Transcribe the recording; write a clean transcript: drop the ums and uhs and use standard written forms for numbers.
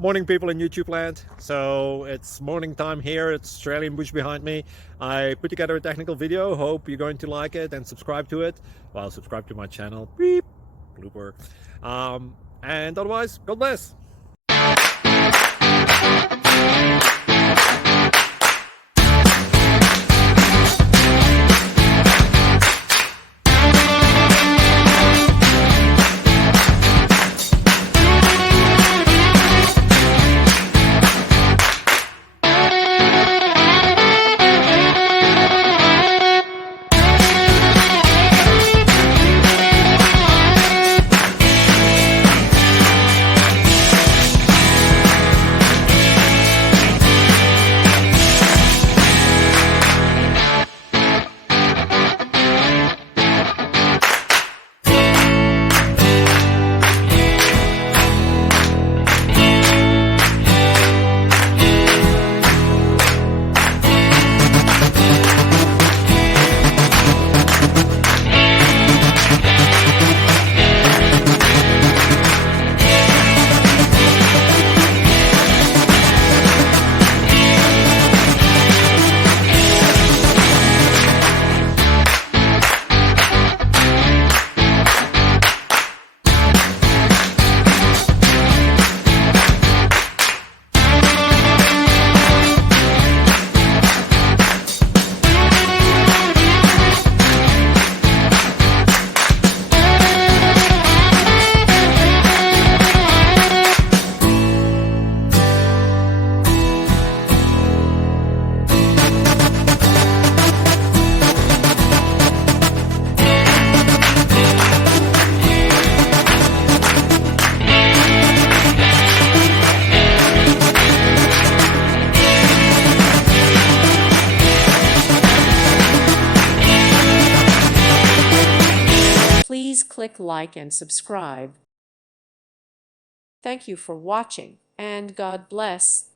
Morning, people in YouTube land. So it's morning time here. It's Australian bush behind me. I put together a technical video. Hope you're going to like it and subscribe to it. Well, subscribe to my channel. Beep. Blooper. And otherwise, God bless. Please click like and subscribe. Thank you for watching, and God bless.